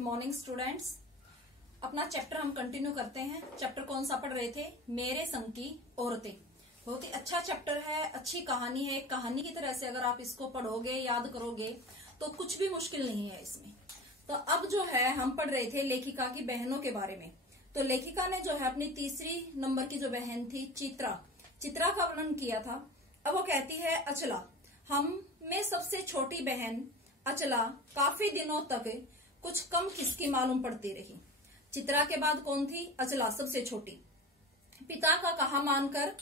Morning students. अपना chapter हम continue करते हैं। चैप्टर कौन सा पढ़ रहे थे? मेरे संग की औरतें। बहुत ही अच्छा चैप्टर है, अच्छी कहानी है। कहानी की तरह से अगर आप इसको पढ़ोगे, याद करोगे तो कुछ भी मुश्किल नहीं है इसमें। तो अब जो है हम पढ़ रहे थे लेखिका की बहनों के बारे में। तो लेखिका ने जो है अपनी तीसरी नंबर की जो बहन थी चित्रा का वर्णन किया था। अब वो कहती है, अचला, हम में सबसे छोटी बहन अचला काफी दिनों तक कुछ कम किसकी मालूम पड़ती रही। चित्रा के बाद कौन थी? अचला, सबसे छोटी। पिता का कहा मानकर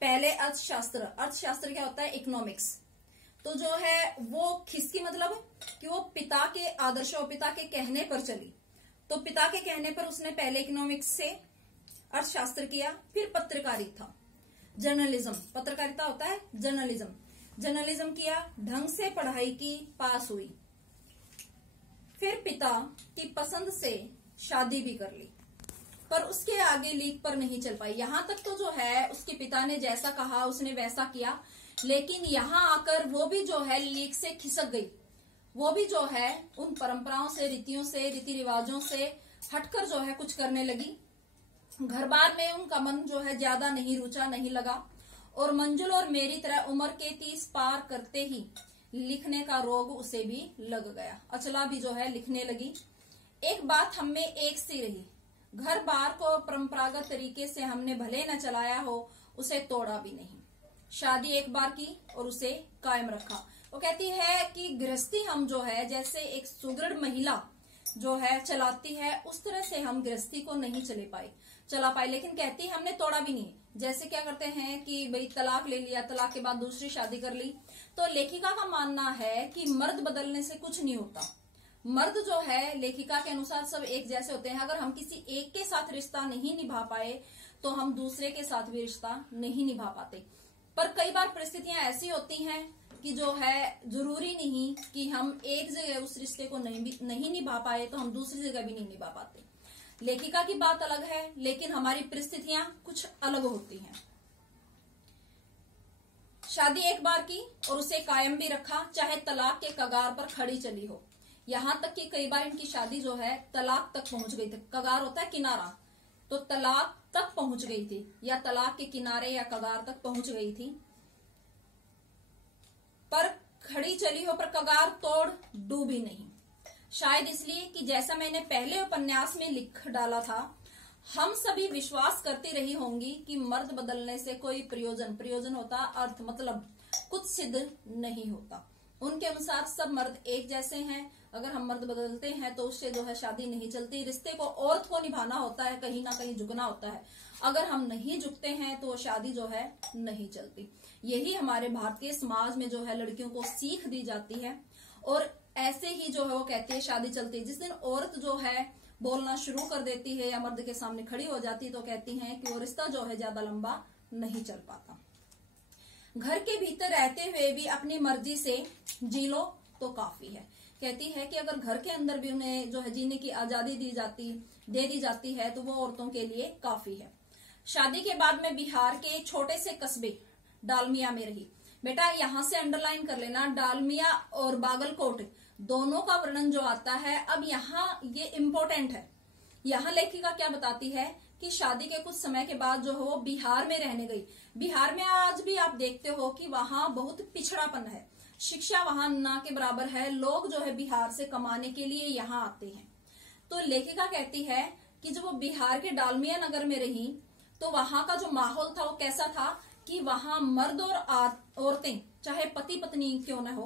पहले अर्थशास्त्र क्या होता है? इकोनॉमिक्स। तो जो है वो खिसकी, मतलब कि वो पिता के आदर्शों, पिता के कहने पर चली। तो पिता के कहने पर उसने पहले इकोनॉमिक्स से अर्थशास्त्र किया, फिर पत्रकारिता, जर्नलिज्म, पत्रकारिता होता है जर्नलिज्म किया, ढंग से पढ़ाई की, पास हुई। फिर पिता की पसंद से शादी भी कर ली, पर उसके आगे लीक पर नहीं चल पाई। यहां तक तो जो है उसके पिता ने जैसा कहा उसने वैसा किया, लेकिन यहां आकर वो भी जो है लीक से खिसक गई। वो भी जो है उन परंपराओं से, रीतियों से, रीति रिवाजों से हटकर जो है कुछ करने लगी। घर बार में उनका मन जो है ज्यादा नहीं रुचा, नहीं लगा। और मंजुल और मेरी तरह उम्र के 30 पार करते ही लिखने का रोग उसे भी लग गया। अचला भी जो है लिखने लगी। एक बात हमें एक सी रही, घर बार को परंपरागत तरीके से हमने भले न चलाया हो, उसे तोड़ा भी नहीं। शादी एक बार की और उसे कायम रखा। वो कहती है कि गृहस्थी हम जो है जैसे एक सुदृढ़ महिला जो है चलाती है, उस तरह से हम गृहस्थी को नहीं चला पाए। लेकिन कहती है हमने तोड़ा भी नहीं। जैसे क्या करते हैं कि भाई तलाक ले लिया, तलाक के बाद दूसरी शादी कर ली। तो लेखिका का मानना है कि मर्द बदलने से कुछ नहीं होता। मर्द जो है लेखिका के अनुसार सब एक जैसे होते हैं। अगर हम किसी एक के साथ रिश्ता नहीं निभा पाए तो हम दूसरे के साथ भी रिश्ता नहीं निभा पाते। पर कई बार परिस्थितियां ऐसी होती हैं कि जो है जरूरी नहीं कि हम एक जगह उस रिश्ते को नहीं निभा पाए तो हम दूसरी जगह भी नहीं निभा पाते। लेखिका की बात अलग है, लेकिन हमारी परिस्थितियां कुछ अलग होती हैं। शादी एक बार की और उसे कायम भी रखा, चाहे तलाक के कगार पर खड़ी चली हो। यहां तक कि कई बार इनकी शादी जो है तलाक तक पहुंच गई थी। कगार होता है किनारा, तो तलाक तक पहुंच गई थी, या तलाक के किनारे या कगार तक पहुंच गई थी। पर खड़ी चली हो, पर कगार तोड़ डूबी नहीं। शायद इसलिए कि जैसा मैंने पहले उपन्यास में लिख डाला था, हम सभी विश्वास करती रही होंगी कि मर्द बदलने से कोई प्रयोजन होता, अर्थ, मतलब कुछ सिद्ध नहीं होता। उनके अनुसार सब मर्द एक जैसे हैं। अगर हम मर्द बदलते हैं तो उससे जो है शादी नहीं चलती। रिश्ते को औरत को निभाना होता है, कहीं ना कहीं झुकना होता है। अगर हम नहीं झुकते हैं तो शादी जो है नहीं चलती। यही हमारे भारतीय समाज में जो है लड़कियों को सीख दी जाती है। और ऐसे ही जो है वो कहती है शादी चलती है। जिस दिन औरत जो है बोलना शुरू कर देती है या मर्द के सामने खड़ी हो जाती है तो कहती है कि वो रिश्ता जो है ज्यादा लंबा नहीं चल पाता। घर के भीतर रहते हुए भी अपनी मर्जी से जी लो तो काफी है। कहती है कि अगर घर के अंदर भी उन्हें जो है जीने की आजादी दे दी जाती है तो वो औरतों के लिए काफी है। शादी के बाद में बिहार के छोटे से कस्बे डालमिया में रही। बेटा यहाँ से अंडरलाइन कर लेना, डालमिया और बागलकोट दोनों का वर्णन जो आता है। अब यहाँ ये इम्पोर्टेंट है। यहाँ लेखिका क्या बताती है कि शादी के कुछ समय के बाद जो है वो बिहार में रहने गई। बिहार में आज भी आप देखते हो कि वहां बहुत पिछड़ापन है, शिक्षा वहां ना के बराबर है। लोग जो है बिहार से कमाने के लिए यहाँ आते हैं। तो लेखिका कहती है कि जब वो बिहार के डालमिया नगर में रही तो वहां का जो माहौल था वो कैसा था कि वहां मर्द और औरतें, चाहे पति पत्नी क्यों न हो,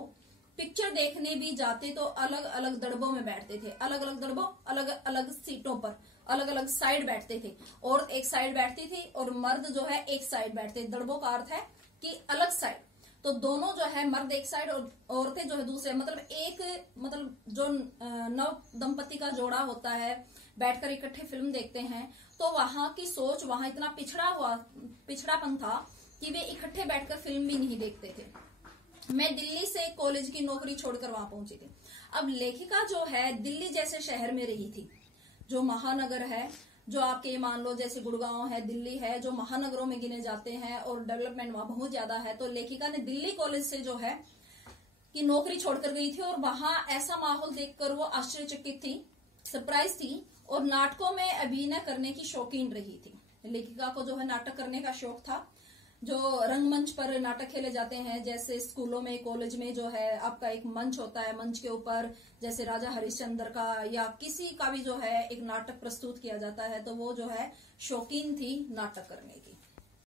पिक्चर देखने भी जाते तो अलग अलग दड़बों में बैठते थे। अलग अलग दड़बों, अलग अलग सीटों पर, अलग अलग साइड बैठते थे। औरत एक साइड बैठती थी और मर्द जो है एक साइड बैठते। दड़बों का अर्थ है कि अलग साइड। तो दोनों जो है मर्द एक साइड और औरतें जो है दूसरे, मतलब जो नव दंपति का जोड़ा होता है बैठकर इकट्ठे फिल्म देखते हैं। तो वहां की सोच, वहां इतना पिछड़ापन था कि वे इकट्ठे बैठकर फिल्म भी नहीं देखते थे। मैं दिल्ली से कॉलेज की नौकरी छोड़कर वहां पहुंची थी। अब लेखिका जो है दिल्ली जैसे शहर में रही थी, जो महानगर है, जो आपके मान लो जैसे गुड़गांव है, दिल्ली है, जो महानगरों में गिने जाते हैं और डेवलपमेंट वहां बहुत ज्यादा है। तो लेखिका ने दिल्ली कॉलेज से जो है कि नौकरी छोड़कर गई थी और वहां ऐसा माहौल देखकर वो आश्चर्यचकित थी सरप्राइज थी और नाटकों में अभिनय करने की शौकीन रही थी। लेखिका को जो है नाटक करने का शौक था। जो रंगमंच पर नाटक खेले जाते हैं, जैसे स्कूलों में, कॉलेज में जो है आपका एक मंच होता है, मंच के ऊपर जैसे राजा हरिश्चंद्र का या किसी का भी जो है एक नाटक प्रस्तुत किया जाता है, तो वो जो है शौकीन थी नाटक करने की।